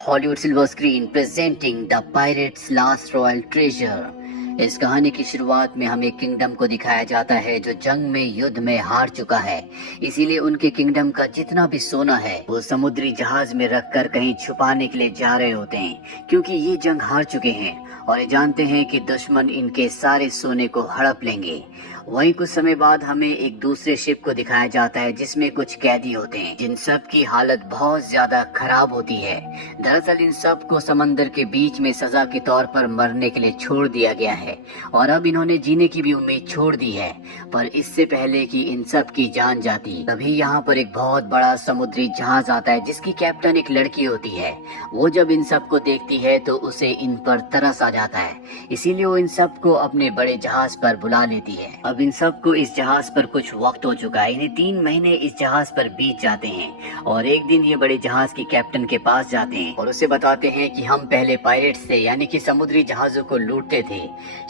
Hollywood silver screen presenting the pirates last royal treasure. इस कहानी की शुरुआत में हमें किंगडम को दिखाया जाता है जो जंग में युद्ध में हार चुका है। इसीलिए उनके किंगडम का जितना भी सोना है वो समुद्री जहाज में रखकर कहीं छुपाने के लिए जा रहे होते हैं, क्योंकि ये जंग हार चुके हैं और ये जानते हैं कि दुश्मन इनके सारे सोने को हड़प लेंगे। वहीं कुछ समय बाद हमें एक दूसरे शिप को दिखाया जाता है जिसमें कुछ कैदी होते हैं जिन सब की हालत बहुत ज्यादा खराब होती है। दरअसल इन सब को समंदर के बीच में सजा के तौर पर मरने के लिए छोड़ दिया गया है और अब इन्होंने जीने की भी उम्मीद छोड़ दी है। पर इससे पहले कि इन सब की जान जाती तभी यहाँ पर एक बहुत बड़ा समुद्री जहाज आता है जिसकी कैप्टन एक लड़की होती है। वो जब इन सब को देखती है तो उसे इन पर तरस आ जाता है, इसीलिए वो इन सब को अपने बड़े जहाज पर बुला लेती है। अब इन सब को इस जहाज पर कुछ वक्त हो चुका है, इन्हें 3 महीने इस जहाज पर बीत जाते हैं और एक दिन ये बड़े जहाज की कैप्टन के पास जाते हैं और उसे बताते हैं कि हम पहले पायरेट्स थे, यानी कि समुद्री जहाजों को लूटते थे।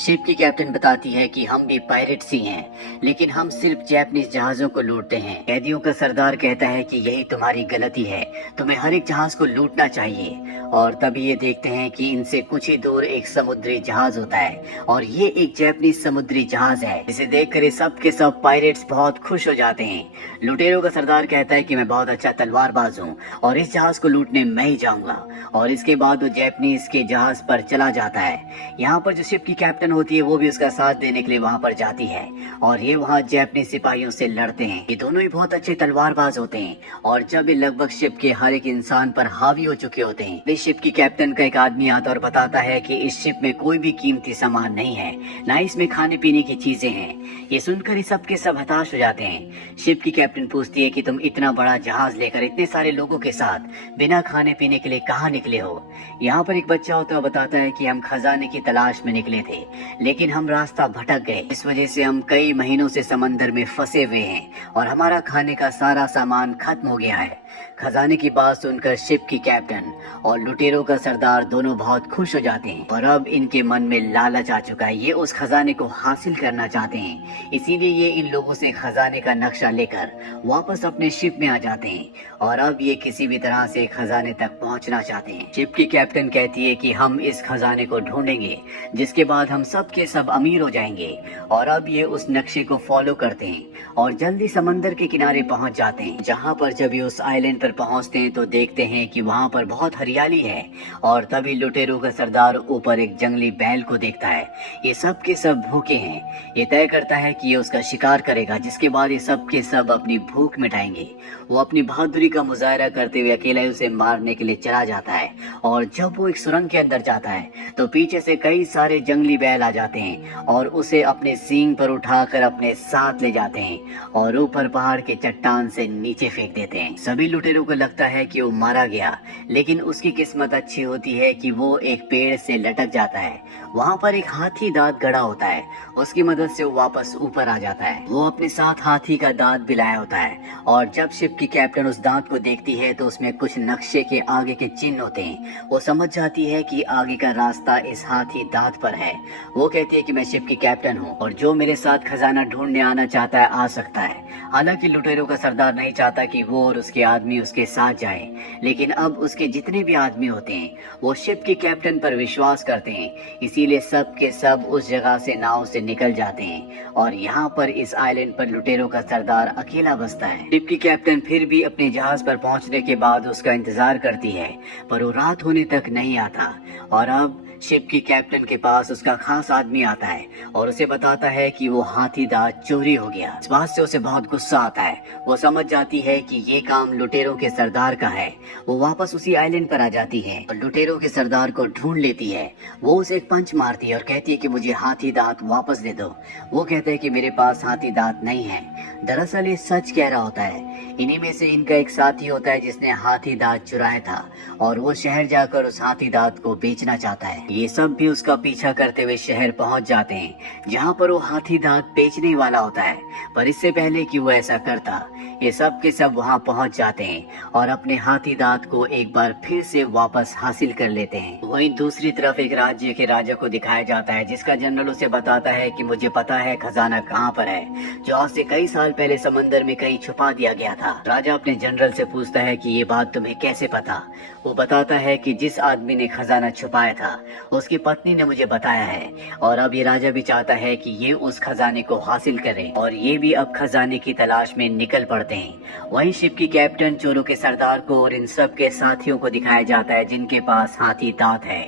शिप की कैप्टन बताती है कि हम भी पायरेट्स ही हैं, लेकिन हम सिर्फ जैपनीज जहाजों को लूटते हैं। कैदियों का सरदार कहता है कि यही तुम्हारी गलती है, तुम्हें हर एक जहाज को लूटना चाहिए। और तभी ये देखते हैं कि इनसे कुछ ही दूर एक समुद्री जहाज होता है और ये एक जैपनीज समुद्री जहाज है, जिसे देखकर ये सब के सब पायरेट्स बहुत खुश हो जाते हैं। लुटेरों का सरदार कहता है कि मैं बहुत अच्छा तलवारबाज हूँ और इस जहाज को लूटने मैं ही जाऊंगा। और इसके बाद वो जैपनीज के जहाज पर चला जाता है। यहाँ पर जो शिप की कैप्टन होती है वो भी उसका साथ देने के लिए वहाँ पर जाती है और ये वहाँ जैपनीज सिपाहियों से लड़ते हैं। ये दोनों ही बहुत अच्छे तलवारबाज होते हैं और जब ये लगभग शिप के हर एक इंसान पर हावी हो चुके होते हैं, इस शिप की कैप्टन का एक आदमी आता और बताता है कि इस शिप में कोई भी कीमती सामान नहीं है, ना इसमें खाने पीने की चीजें हैं। ये सुनकर ही सब के सब हताश हो जाते हैं। शिप की कैप्टन पूछती है कि तुम इतना बड़ा जहाज लेकर इतने सारे लोगों के साथ बिना खाने पीने के लिए कहाँ निकले हो? यहाँ पर एक बच्चा होता है, बताता है कि हम खजाने की तलाश में निकले थे, लेकिन हम रास्ता भटक गए। इस वजह से हम कई महीनों से समंदर में फंसे हुए हैं और हमारा खाने का सारा सामान खत्म हो गया है। खजाने की बात सुनकर शिप की कैप्टन और लुटेरों का सरदार दोनों बहुत खुश हो जाते हैं और अब इनके मन में लालच आ चुका है, ये उस खजाने को हासिल करना चाहते हैं। इसीलिए ये इन लोगों से खजाने का नक्शा लेकर वापस अपने शिप में आ जाते हैं और अब ये किसी भी तरह से खजाने तक पहुंचना चाहते हैं। शिप की कैप्टन कहती है कि हम इस खजाने को ढूंढेंगे, जिसके बाद हम सब के सब अमीर हो जाएंगे। और अब ये उस नक्शे को फॉलो करते हैं और जल्दी समंदर के किनारे पहुंच जाते हैं, जहां पर जब ये उस आइलैंड पर पहुंचते हैं तो देखते हैं कि वहां पर बहुत हरियाली है। और तभी लुटेरों का सरदार ऊपर एक जंगली बैल को देखता है। ये सब के सब भूखे हैं। ये तय करता है कि ये उसका शिकार करेगा, जिसके बाद ये सब के सब अपनी भूख मिटाएंगे। वो अपनी बहादुरी का मुजाहरा करते हुए अकेला उसे मारने के लिए चला जाता है और जब वो एक सुरंग के अंदर जाता है तो पीछे से कई सारे जंगली बैल आ जाते हैं और उसे अपने सींग पर उठाकर अपने साथ ले जाते हैं और ऊपर पहाड़ के चट्टान से नीचे फेंक देते हैं। सभी लुटेरों को लगता है कि वो मारा गया, लेकिन उसकी किस्मत अच्छी होती है कि वो एक पेड़ से लटक जाता है। वहाँ पर एक हाथी दांत गड़ा होता है, उसकी मदद से वो वापस ऊपर आ जाता है। वो अपने साथ हाथी का दांत भी लाया होता है और जब शिप की कैप्टन उस दांत को देखती है तो उसमें कुछ नक्शे के आगे के चिन्ह होते हैं। वो समझ जाती है कि आगे का रास्ता इस हाथी दांत पर है। वो कहती है कि मैं शिप की कैप्टन हूँ और जो मेरे साथ खजाना ढूंढने आना चाहता है आ सकता है। हालांकि लुटेरों का सरदार नहीं चाहता कि वो और उसके आदमी उसके साथ जाए, लेकिन अब उसके जितने भी आदमी होते हैं वो शिप की कैप्टन पर विश्वास करते हैं, इसीलिए सब के सब उस जगह से नाव से निकल जाते हैं और यहाँ पर इस आइलैंड पर लुटेरों का सरदार अकेला बसता है। शिप की कैप्टन फिर भी अपने जहाज पर पहुंचने के बाद उसका इंतजार करती है, पर वो रात होने तक नहीं आता। और अब शिप की कैप्टन के पास उसका खास आदमी आता है और उसे बताता है कि वो हाथी दांत चोरी हो गया। इस बात से उसे बहुत गुस्सा आता है। वो समझ जाती है कि ये काम लुटेरों के सरदार का है। वो वापस उसी आइलैंड पर आ जाती है और लुटेरों के सरदार को ढूंढ लेती है। वो उसे एक पंच मारती है और कहती है कि मुझे हाथी दांत वापस दे दो। वो कहता है कि मेरे पास हाथी दांत नहीं है। दरअसल ये सच कह रहा होता है। इन्हीं में से इनका एक साथी होता है जिसने हाथी दांत चुराया था और वो शहर जाकर उस हाथी दांत को बेचना चाहता है। ये सब भी उसका पीछा करते हुए शहर पहुंच जाते हैं, जहां पर वो हाथी दांत बेचने वाला होता है। पर इससे पहले कि वो ऐसा करता, ये सब के सब वहां पहुंच जाते हैं और अपने हाथी दांत को एक बार फिर से वापस हासिल कर लेते हैं। वहीं दूसरी तरफ एक राज्य के राजा को दिखाया जाता है, जिसका जनरल उसे बताता है कि मुझे पता है खजाना कहाँ पर है, जो आज से कई साल पहले समंदर में कहीं छुपा दिया गया था। राजा अपने जनरल से पूछता है कि ये बात तुम्हें कैसे पता। वो बताता है कि जिस आदमी ने खजाना छुपाया था उसकी पत्नी ने मुझे बताया है, और अब ये राजा भी चाहता है कि ये उस खजाने को हासिल करे, और ये भी अब खजाने की तलाश में निकल पड़ते हैं। वहीं शिप की कैप्टन, चोरों के सरदार को और इन सब के साथियों को दिखाया जाता है जिनके पास हाथी दांत है।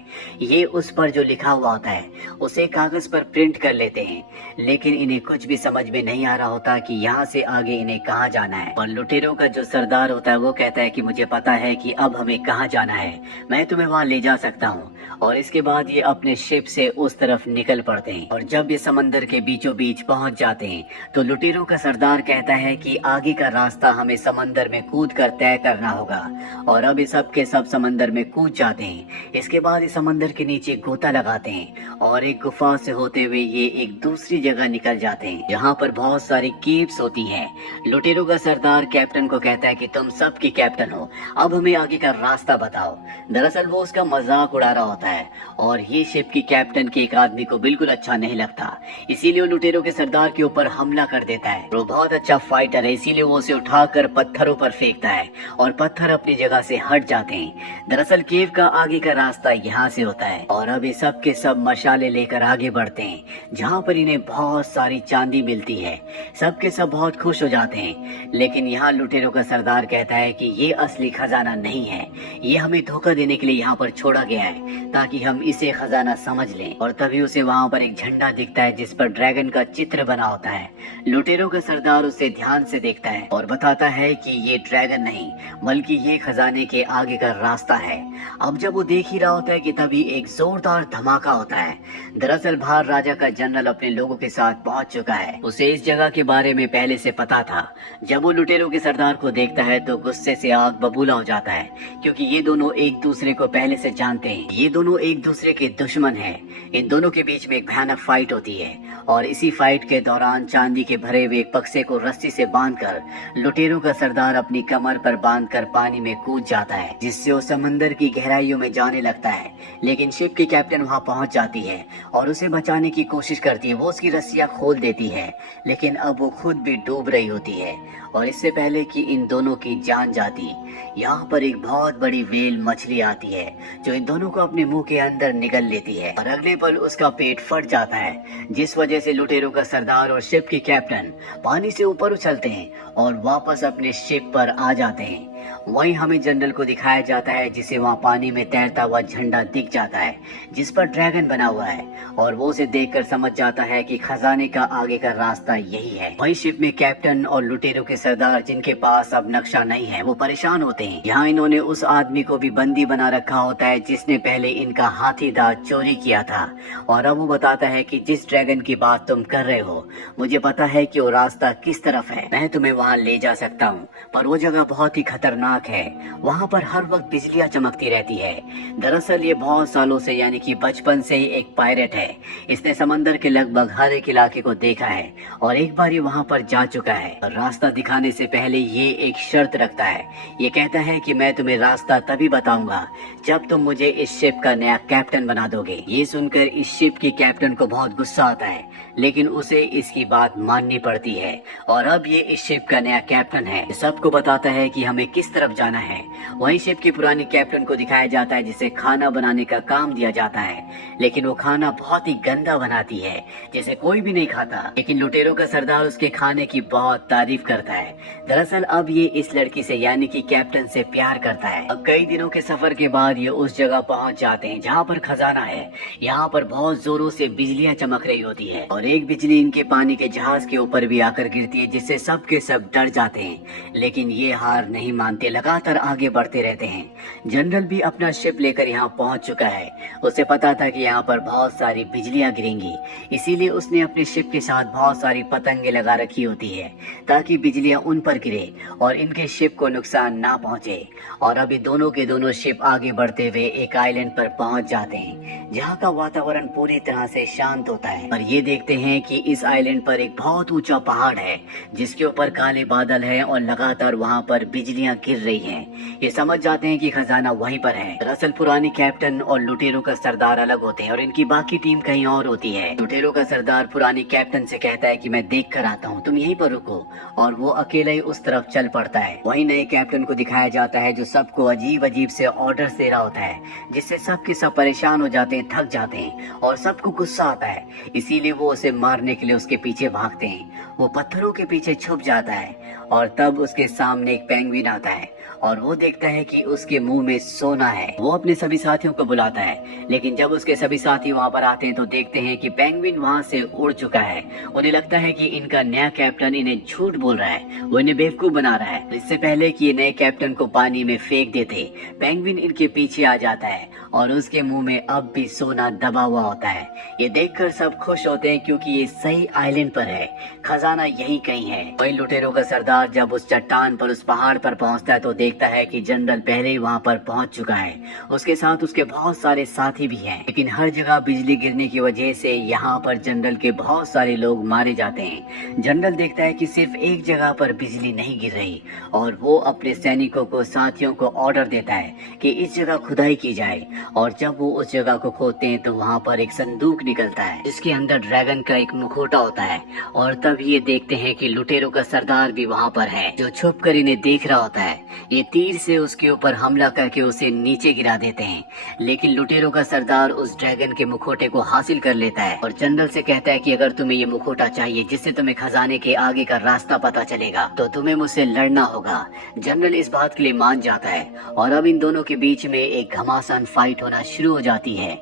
ये उस पर जो लिखा हुआ होता है उसे कागज पर प्रिंट कर लेते हैं, लेकिन इन्हें कुछ भी समझ में नहीं आ रहा होता कि यहाँ से आगे इन्हें कहाँ जाना है। और लुटेरों का जो सरदार होता है वो कहता है कि मुझे पता है कि अब हमें कहाँ जाना है, मैं तुम्हें वहाँ ले जा सकता हूँ। और इसके बाद ये अपने शिप से उस तरफ निकल पड़ते हैं, और जब ये समंदर के बीचों बीच पहुंच जाते हैं तो लुटेरों का सरदार कहता है कि आगे का रास्ता हमें समंदर में कूद कर तय करना होगा। और अब ये सब के सब समंदर में कूद जाते हैं। इसके बाद ये समंदर के नीचे गोता लगाते हैं और एक गुफा से होते हुए ये एक दूसरी जगह निकल जाते हैं, जहाँ पर बहुत सारी केव्स होती हैं। लुटेरों का सरदार कैप्टन को कहता है कि तुम सब की कैप्टन हो, अब हमें आगे का रास्ता बताओ। दरअसल वो उसका मजाक उड़ा रहा होता है, और ये शिप की कैप्टन के एक आदमी को बिल्कुल अच्छा नहीं लगता, इसीलिए वो लुटेरों के सरदार के ऊपर हमला कर देता है। वो बहुत अच्छा फाइटर है, इसीलिए वो उसे उठाकर पत्थरों पर फेंकता है और पत्थर अपनी जगह से हट जाते हैं। दरअसल केव का आगे का रास्ता यहाँ से होता है, और अब ये सब के सब मशाले लेकर आगे बढ़ते हैं, जहाँ पर इन्हें बहुत सारी चांदी मिलती है। सब के सब बहुत खुश हो जाते हैं, लेकिन यहाँ लुटेरों का सरदार कहता है कि ये असली खजाना नहीं है, ये हमें धोखा देने के लिए यहाँ पर छोड़ा गया है ताकि हम इसे खजाना समझ लें। और तभी उसे वहाँ पर एक झंडा दिखता है जिस पर ड्रैगन का चित्र बना होता है। लुटेरों का सरदार उसे ध्यान से देखता है और बताता है कि ये ड्रैगन नहीं बल्कि ये खजाने के आगे का रास्ता है। अब जब वो देख ही रहा होता है कि तभी एक जोरदार धमाका होता है। दरअसल बाहर राजा का जनरल अपने लोगों के साथ पहुंच चुका है, उसे इस जगह के बारे में पहले से पता था। जब वो लुटेरों के सरदार को देखता है तो गुस्से से आग बबूला हो जाता है, क्योंकि ये दोनों एक दूसरे को पहले से जानते हैं। ये दोनों एक दूसरे के दुश्मन हैं। इन दोनों के बीच में एक भयानक फाइट होती है, और इसी फाइट के दौरान चांदी के भरे हुए एक बक्से को रस्सी से बांधकर लुटेरों का सरदार अपनी कमर पर बांधकर पानी में कूद जाता है, जिससे वो समंदर की गहराइयों में जाने लगता है। लेकिन शिप की कैप्टन वहां पहुंच जाती है और उसे बचाने की कोशिश करती है। वो उसकी रस्सियां खोल देती है, लेकिन अब वो खुद भी डूब रही होती है। और इससे पहले कि इन दोनों की जान जाती, यहाँ पर एक बहुत बड़ी व्हेल मछली आती है जो इन दोनों को अपने मुंह के अंदर निगल लेती है, और अगले पल उसका पेट फट जाता है, जिस वजह से लुटेरों का सरदार और शिप की कैप्टन पानी से ऊपर उछलते हैं और वापस अपने शिप पर आ जाते हैं। वहीं हमें जनरल को दिखाया जाता है, जिसे वहाँ पानी में तैरता हुआ झंडा दिख जाता है जिस पर ड्रैगन बना हुआ है, और वो उसे देखकर समझ जाता है कि खजाने का आगे का रास्ता यही है। वहीं शिप में कैप्टन और लुटेरों के सरदार, जिनके पास अब नक्शा नहीं है, वो परेशान होते हैं। यहाँ इन्होंने उस आदमी को भी बंदी बना रखा होता है जिसने पहले इनका हाथी दांत चोरी किया था, और अब वो बताता है कि जिस ड्रैगन की बात तुम कर रहे हो, मुझे पता है कि वो रास्ता किस तरफ है, मैं तुम्हें वहाँ ले जा सकता हूँ, पर वो जगह बहुत ही खतरनाक है, वहाँ पर हर वक्त बिजलियाँ चमकती रहती है। दरअसल ये बहुत सालों से, यानी कि बचपन से ही एक पायरेट है। इसने समंदर के लगभग हर एक इलाके को देखा है और एक बार ये वहाँ पर जा चुका है। रास्ता दिखाने से पहले ये एक शर्त रखता है। ये कहता है कि मैं तुम्हें रास्ता तभी बताऊंगा जब तुम मुझे इस शिप का नया कैप्टन बना दोगे। ये सुनकर इस शिप की कैप्टन को बहुत गुस्सा आता है, लेकिन उसे इसकी बात माननी पड़ती है, और अब ये इस शिप का नया कैप्टन है। सबको बताता है कि हमें किस तरफ जाना है। वहीं शिप की पुरानी कैप्टन को दिखाया जाता है, जिसे खाना बनाने का काम दिया जाता है, लेकिन वो खाना बहुत ही गंदा बनाती है, जिसे कोई भी नहीं खाता। लेकिन लुटेरों का सरदार उसके खाने की बहुत तारीफ करता है। दरअसल अब ये इस लड़की से, यानी कि कैप्टन से प्यार करता है। अब कई दिनों के सफर के बाद ये उस जगह पहुंच जाते हैं जहाँ पर खजाना है। यहाँ पर बहुत जोरों से बिजलियाँ चमक रही होती है, और और एक बिजली इनके पानी के जहाज के ऊपर भी आकर गिरती है, जिससे सब के सब डर जाते हैं। लेकिन ये हार नहीं मानते, लगातार आगे बढ़ते रहते हैं। जनरल भी अपना शिप लेकर यहाँ पहुंच चुका है। उसे पता था कि यहाँ पर बहुत सारी बिजलियां गिरेंगी, इसीलिए उसने अपने शिप के साथ बहुत सारी पतंगे लगा रखी होती है ताकि बिजलियां उन पर गिरे और इनके शिप को नुकसान ना पहुंचे। और अभी दोनों के दोनों शिप आगे बढ़ते हुए एक आइलैंड पर पहुंच जाते हैं, जहाँ का वातावरण पूरी तरह से शांत होता है। और ये देखते हैं कि इस आइलैंड पर एक बहुत ऊंचा पहाड़ है, जिसके ऊपर काले बादल हैं और लगातार वहाँ पर बिजलियां गिर रही हैं। ये समझ जाते हैं कि खजाना वहीं पर है। दरअसल पुरानी कैप्टन और लुटेरों का सरदार अलग होते हैं और इनकी बाकी टीम कहीं और होती है। लुटेरों का सरदार पुरानी कैप्टन से कहता है कि मैं देख कर आता हूँ, तुम यहीं पर रुको, और वो अकेला ही उस तरफ चल पड़ता है। वहीं नए कैप्टन को दिखाया जाता है जो सबको अजीब अजीब से ऑर्डर्स दे रहा होता है, जिससे सब के सब परेशान हो जाते हैं, थक जाते हैं और सबको गुस्सा आता है। इसीलिए वो उसे मारने के लिए उसके पीछे भागते हैं। वो पत्थरों के पीछे छुप जाता है और तब उसके सामने एक पेंगुइन आता है और वो देखता है कि उसके मुंह में सोना है। वो अपने सभी साथियों को बुलाता है, लेकिन जब उसके सभी साथी वहाँ पर आते हैं तो देखते हैं कि पेंगुइन वहाँ से उड़ चुका है। उन्हें लगता है कि इनका नया कैप्टन इन्हें झूठ बोल रहा है, वो इन्हें बेवकूफ बना रहा है। इससे पहले कि ये नए कैप्टन को पानी में फेंक देते, पेंगुइन इनके पीछे आ जाता है और उसके मुंह में अब भी सोना दबा हुआ होता है। ये देखकर सब खुश होते हैं क्योंकि ये सही आइलैंड पर है, खजाना यही कहीं है। वही लुटेरों का सरदार जब उस चट्टान पर, उस पहाड़ पर पहुंचता है तो देखता है कि जनरल पहले ही वहां पर पहुंच चुका है। उसके साथ उसके बहुत सारे साथी भी हैं, लेकिन हर जगह बिजली गिरने की वजह से यहाँ पर जनरल के बहुत सारे लोग मारे जाते हैं। जनरल देखता है कि सिर्फ एक जगह पर बिजली नहीं गिर रही और वो अपने सैनिकों को, साथियों को ऑर्डर देता है कि इस जगह खुदाई की जाए। और जब वो उस जगह को खोदते हैं तो वहाँ पर एक संदूक निकलता है जिसके अंदर ड्रैगन का एक मुखौटा होता है। और तब ये देखते हैं कि लुटेरों का सरदार भी वहाँ पर है, जो छुप कर इन्हें देख रहा होता है। ये तीर से उसके ऊपर हमला करके उसे नीचे गिरा देते हैं, लेकिन लुटेरों का सरदार उस ड्रैगन के मुखौटे को हासिल कर लेता है और जनरल से कहता है कि अगर तुम्हें ये मुखौटा चाहिए जिससे तुम्हें खजाने के आगे का रास्ता पता चलेगा तो तुम्हें मुझसे लड़ना होगा। जनरल इस बात के लिए मान जाता है और अब इन दोनों के बीच में एक घमासान फाइट होना शुरू हो जाती है।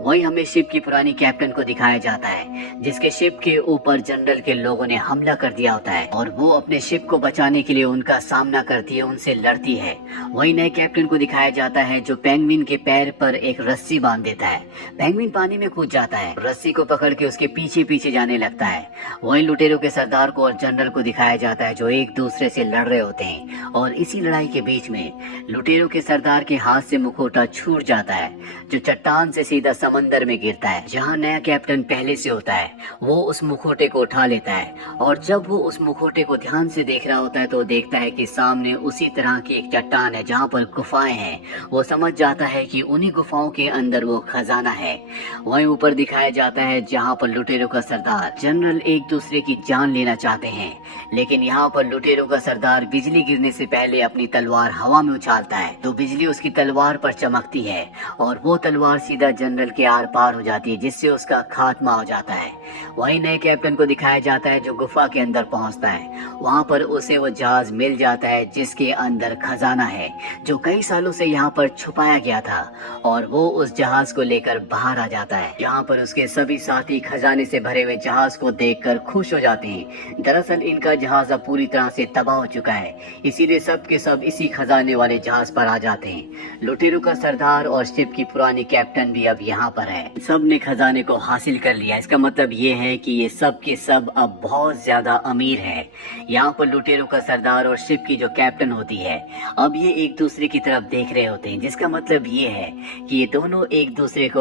वही हमें शिप की पुरानी कैप्टन को दिखाया जाता है, जिसके शिप के ऊपर जनरल के लोगों ने हमला कर दिया होता है और वो अपने शिप को बचाने के लिए उनका सामना करती है, उनसे लड़ती है। वही नए कैप्टन को दिखाया जाता है जो पेंगुइन के पैर पर एक रस्सी बांध देता है। पेंगुइन पानी में कूद जाता है, रस्सी को पकड़ के उसके पीछे पीछे जाने लगता है। वही लुटेरों के सरदार को और जनरल को दिखाया जाता है जो एक दूसरे से लड़ रहे होते हैं और इसी लड़ाई के बीच में लुटेरों के सरदार के हाथ से मुखौटा छूट जाता है, जो चट्टान से सीधा समंदर में गिरता है। जहाँ नया कैप्टन पहले से होता है वो उस मुखौटे को उठा लेता है और जब वो उस मुखौटे को ध्यान से देख रहा होता है तो देखता है कि सामने उसी तरह की एक चट्टान है जहाँ पर गुफाएं हैं। वो समझ जाता है कि उन्हीं गुफाओं के अंदर वो खजाना है। वहीं ऊपर दिखाया जाता है जहाँ पर लुटेरों का सरदार, जनरल एक दूसरे की जान लेना चाहते हैं, लेकिन यहाँ पर लुटेरों का सरदार बिजली गिरने से पहले अपनी तलवार हवा में उछालता है तो बिजली उसकी तलवार पर चमकती है और वो तलवार सीधा जनरल के आर पार हो जाती है, जिससे उसका खात्मा हो जाता है। वहीं नए कैप्टन को दिखाया जाता है जो गुफा के अंदर पहुंचता है। वहां पर उसे वो जहाज मिल जाता है जिसके अंदर खजाना है, जो कई सालों से यहाँ पर छुपाया गया था, और वो उस जहाज को लेकर बाहर आ जाता है। यहाँ पर उसके सभी साथी खजाने से भरे हुए जहाज को देखकर खुश हो जाते हैं। दरअसल इनका जहाज अब पूरी तरह से तबाह हो चुका है, इसीलिए सब के सब इसी खजाने वाले जहाज पर आ जाते हैं। लुटेरों का सरदार और शिप की पुरानी कैप्टन भी अब यहाँ पर है। सब ने खजाने को हासिल कर लिया। इसका मतलब ये है कि ये सब के सब अब बहुत ज्यादा अमीर है। यहाँ पर लुटेरों का सरदार और शिप की जो कैप्टन होती है अब ये एक दूसरे की तरफ देख रहे होते हैं, जिसका मतलब ये है कि ये दोनों एक दूसरे को